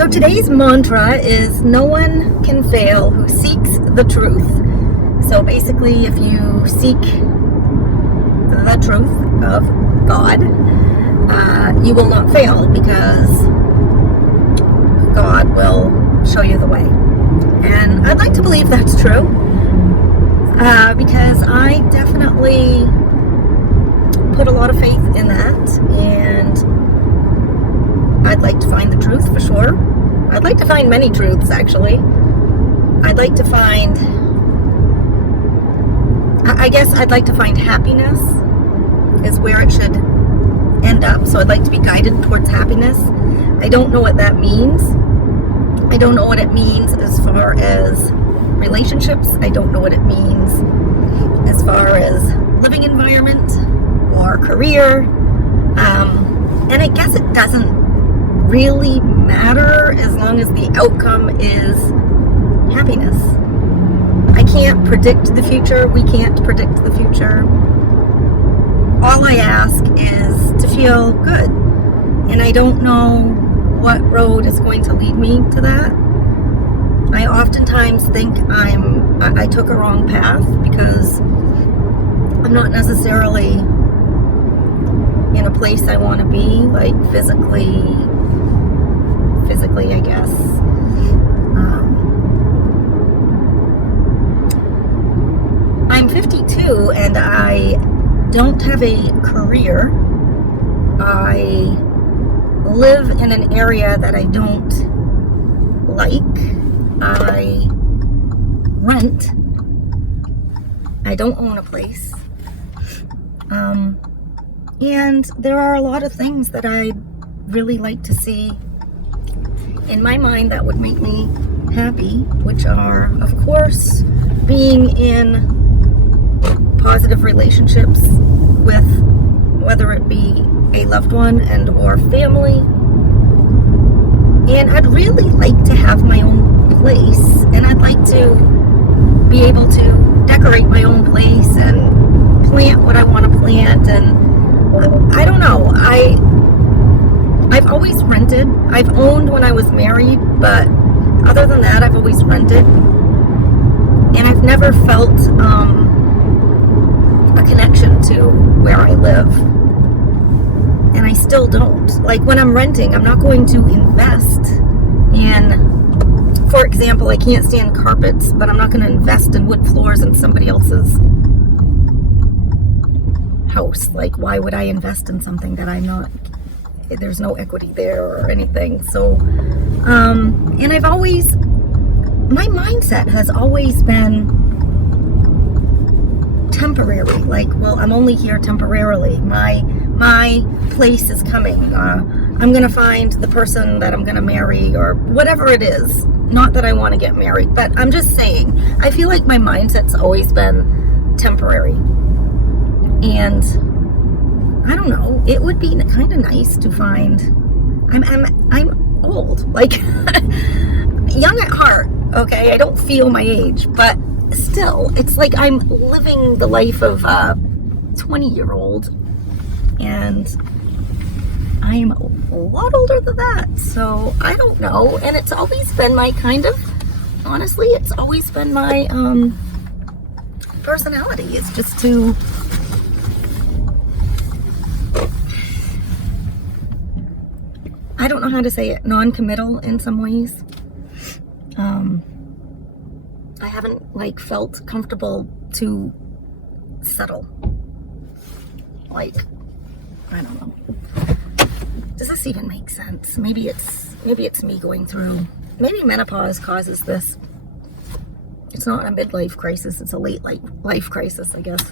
So today's mantra is no one can fail who seeks the truth. So basically, if you seek the truth of God, you will not fail because God will show you the way. And I'd like to believe that's true because I definitely put a lot of faith in that, and I'd like to find the truth for sure. I'd like to find many truths, actually. I'd like to find, I guess I'd like to find happiness is where it should end up. So I'd like to be guided towards happiness. I don't know what that means. I don't know what it means as far as relationships. I don't know what it means as far as living environment or career. And I guess it doesn't really matter as long as the outcome is happiness. I can't predict the future. We can't predict the future. All I ask is to feel good. And I don't know what road is going to lead me to that. I oftentimes think I took a wrong path because I'm not necessarily in a place I want to be, like physically, I guess. I'm 52 and I don't have a career. I live in an area that I don't like. I rent. I don't own a place. And there are a lot of things that I really like to see in my mind that would make me happy, which are, of course, being in positive relationships with, whether it be a loved one and or family. And I'd really like to have my own place, and I'd like to be able to decorate my own place and plant what I want to plant. And I don't know, I've always rented. I've owned when I was married, but other than that, I've always rented. And I've never felt a connection to where I live. And I still don't. Like when I'm renting, I'm not going to invest in, for example, I can't stand carpets, but I'm not going to invest in wood floors in somebody else's house. Like, why would I invest in something that I'm not, there's no equity there or anything. So, and I've always, my mindset has always been temporary. Like, well, I'm only here temporarily. My place is coming. I'm going to find the person that I'm going to marry or whatever it is. Not that I want to get married, but I'm just saying, I feel like my mindset's always been temporary. And I don't know, it would be kind of nice to find, I'm old, like young at heart, okay? I don't feel my age, but still, it's like I'm living the life of a 20-year-old, and I'm a lot older than that, so I don't know. And it's always been my kind of, honestly, it's always been my personality, is just to, I don't know how to say it, non-committal in some ways. I haven't like felt comfortable to settle. Like, I don't know. Does this even make sense? Maybe it's me going through, maybe menopause causes this. It's not a midlife crisis, it's a late life crisis, I guess.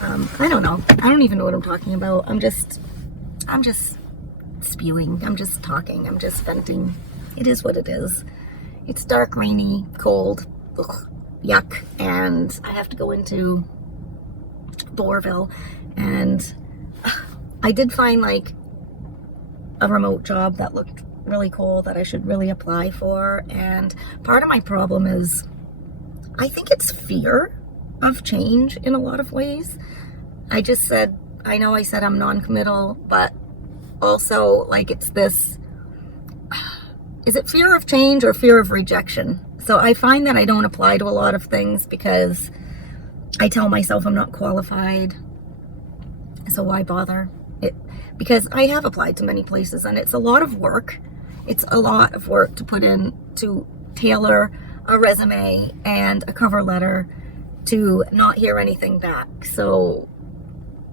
I don't know. I don't even know what I'm talking about. I'm just spewing. I'm just talking. I'm just venting. It is what it is. It's dark, rainy, cold, ugh, yuck, and I have to go into Boerville, and I did find like a remote job that looked really cool that I should really apply for. And part of my problem is I think it's fear of change in a lot of ways. I just said, I know I said I'm non-committal, but also like it's this, is it fear of change or fear of rejection? So I find that I don't apply to a lot of things because I tell myself I'm not qualified. So why bother? Because I have applied to many places and it's a lot of work. It's a lot of work to put in to tailor a resume and a cover letter to not hear anything back. So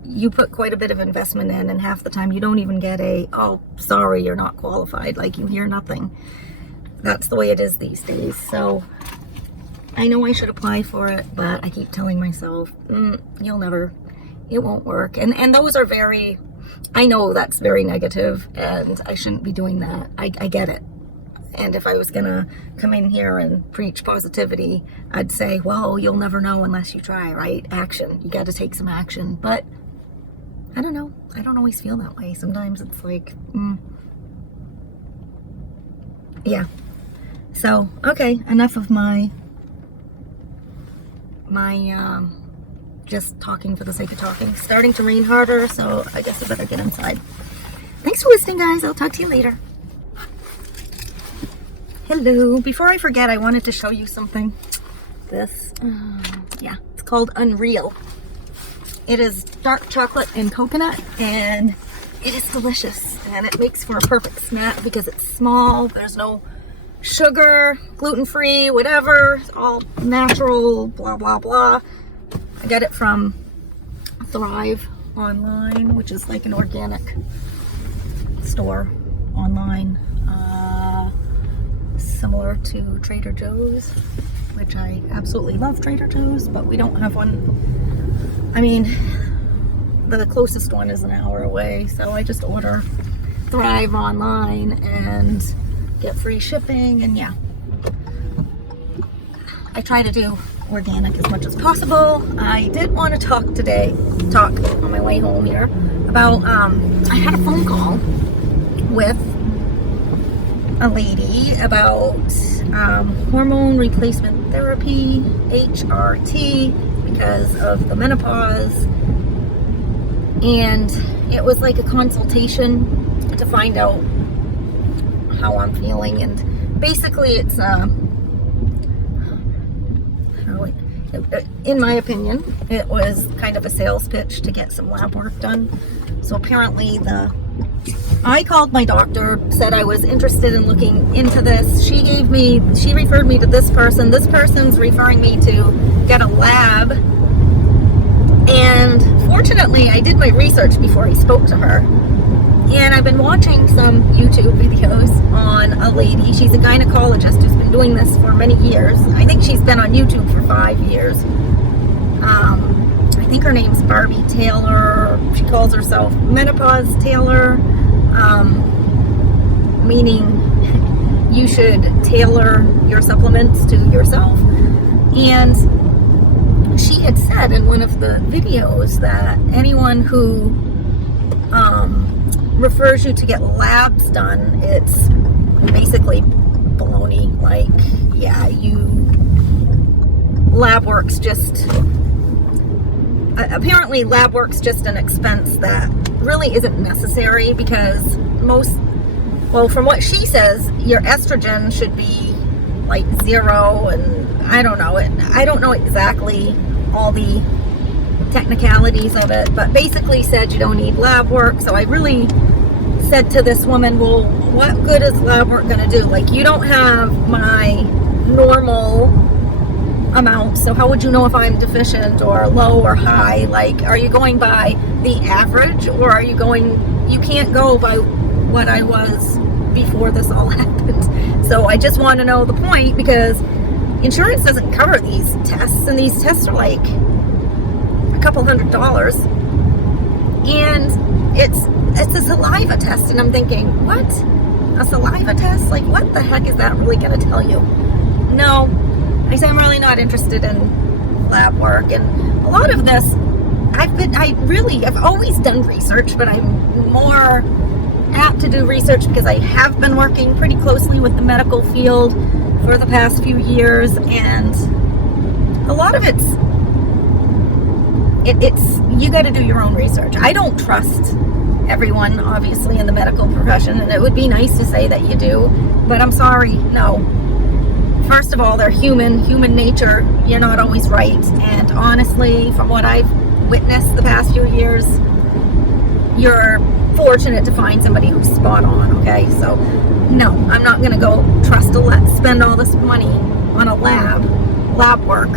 you put quite a bit of investment in, and half the time you don't even get oh, sorry, you're not qualified. Like, you hear nothing. That's the way it is these days. So I know I should apply for it, but I keep telling myself, you'll never, it won't work. And those are very, I know that's very negative and I shouldn't be doing that. I get it. And if I was gonna come in here and preach positivity, I'd say, well, you'll never know unless you try, right? Action. You got to take some action. But I don't know. I don't always feel that way. Sometimes it's like, yeah. So, okay, enough of my just talking for the sake of talking. It's starting to rain harder, so I guess I better get inside. Thanks for listening, guys. I'll talk to you later. Hello. Before I forget, I wanted to show you something. This, yeah, it's called Unreal. It is dark chocolate and coconut, and it is delicious. And it makes for a perfect snack because it's small. There's no sugar, gluten-free, whatever. It's all natural, blah, blah, blah. I got it from Thrive online, which is like an organic store online, similar to Trader Joe's, which I absolutely love Trader Joe's, but we don't have one. I mean, the closest one is an hour away, so I just order Thrive online and get free shipping, and yeah. I try to do organic as much as possible. I did want to talk on my way home here about, I had a phone call with a lady about hormone replacement therapy, HRT, because of the menopause. And it was like a consultation to find out how I'm feeling. And basically it's, in my opinion, it was kind of a sales pitch to get some lab work done. So apparently I called my doctor, said I was interested in looking into this. She referred me to this person. This person's referring me to get a lab. And fortunately, I did my research before I spoke to her. And I've been watching some YouTube videos on a lady. She's a gynecologist who's been doing this for many years. I think she's been on YouTube for 5 years. I think her name's Barbie Taylor. She calls herself Menopause Taylor, meaning you should tailor your supplements to yourself. And she had said in one of the videos that anyone who refers you to get labs done, it's basically baloney. Like, yeah, apparently lab work's just an expense that really isn't necessary, because from what she says, your estrogen should be like 0, and I don't know exactly all the technicalities of it, but basically said you don't need lab work. So I really said to this woman, well, what good is lab work going to do? Like, you don't have my normal amount, so how would you know if I'm deficient or low or high? Like, are you going by the average, or are you you can't go by what I was before this all happened. So I just want to know the point, because insurance doesn't cover these tests, and these tests are like a couple $100, and it's a saliva test, and I'm thinking, what? A saliva test? Like, what the heck is that really going to tell you? No, I said I'm really not interested in lab work. And a lot of this, I've always done research, but I'm more apt to do research because I have been working pretty closely with the medical field for the past few years, and a lot of it's you got to do your own research. I don't trust everyone, obviously, in the medical profession, and it would be nice to say that you do, but I'm sorry, no. First of all, they're human nature. You're not always right, and honestly, from what I've witnessed the past few years, you're fortunate to find somebody who's spot on, okay? So, no, I'm not going to go spend all this money on a lab work.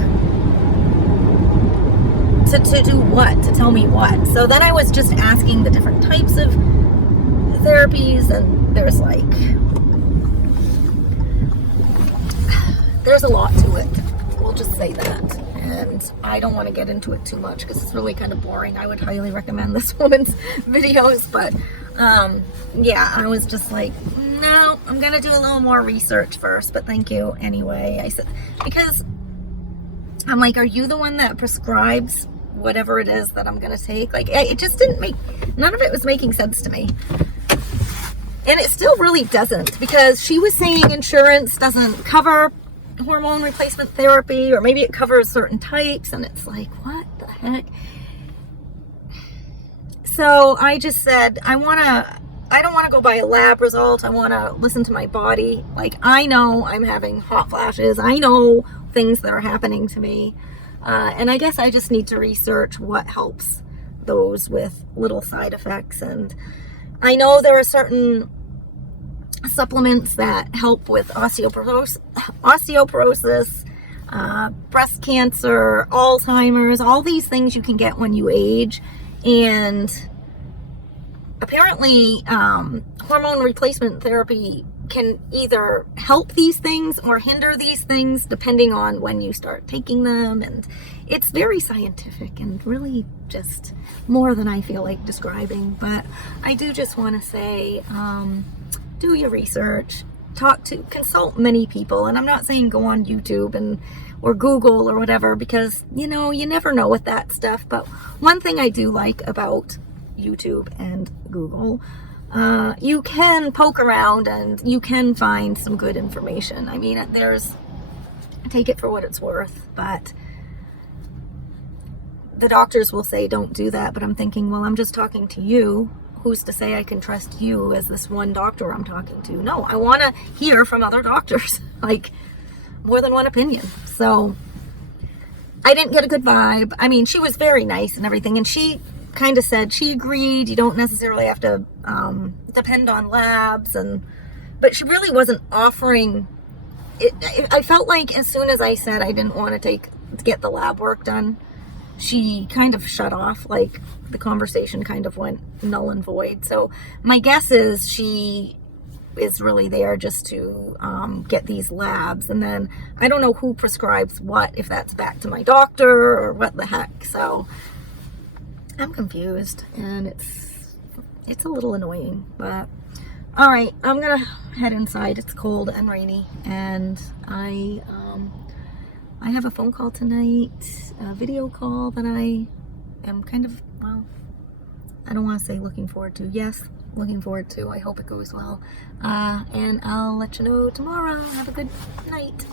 To do what? To tell me what? So then I was just asking the different types of therapies, and there's a lot to it. We'll just say that. And I don't want to get into it too much because it's really kind of boring. I would highly recommend this woman's videos, but yeah, I was just like, no, I'm going to do a little more research first, but thank you anyway. I said, because I'm like, are you the one that prescribes whatever it is that I'm going to take? Like, it just didn't none of it was making sense to me. And it still really doesn't, because she was saying insurance doesn't cover hormone replacement therapy, or maybe it covers certain types, and it's like, what the heck? So I just said, I don't want to go by a lab result. I want to listen to my body. Like, I know I'm having hot flashes. I know things that are happening to me. And I guess I just need to research what helps those with little side effects. And I know there are certain supplements that help with osteoporosis, breast cancer, Alzheimer's, all these things you can get when you age. And apparently hormone replacement therapy can either help these things or hinder these things depending on when you start taking them. And it's very scientific and really just more than I feel like describing. But I do just want to say, do your research, consult many people. And I'm not saying go on YouTube or Google or whatever, because you never know with that stuff. But one thing I do like about YouTube and Google, you can poke around and you can find some good information. I mean, take it for what it's worth, but the doctors will say don't do that. But I'm thinking, well, I'm just talking to you. Who's to say I can trust you as this one doctor I'm talking to? No, I want to hear from other doctors, like more than one opinion. So I didn't get a good vibe. I mean, she was very nice and everything, and she kind of said she agreed you don't necessarily have to depend on labs, but she really wasn't offering it. I felt like as soon as I said I didn't want to get the lab work done, she kind of shut off. Like, the conversation kind of went null and void. So my guess is she is really there just to get these labs, and then I don't know who prescribes what, if that's back to my doctor or what the heck. So I'm confused, and it's a little annoying. But all right, I'm gonna head inside. It's cold and rainy, and I have a phone call tonight, a video call that I am kind of, well, I don't want to say looking forward to. Yes, looking forward to. I hope it goes well. And I'll let you know tomorrow. Have a good night.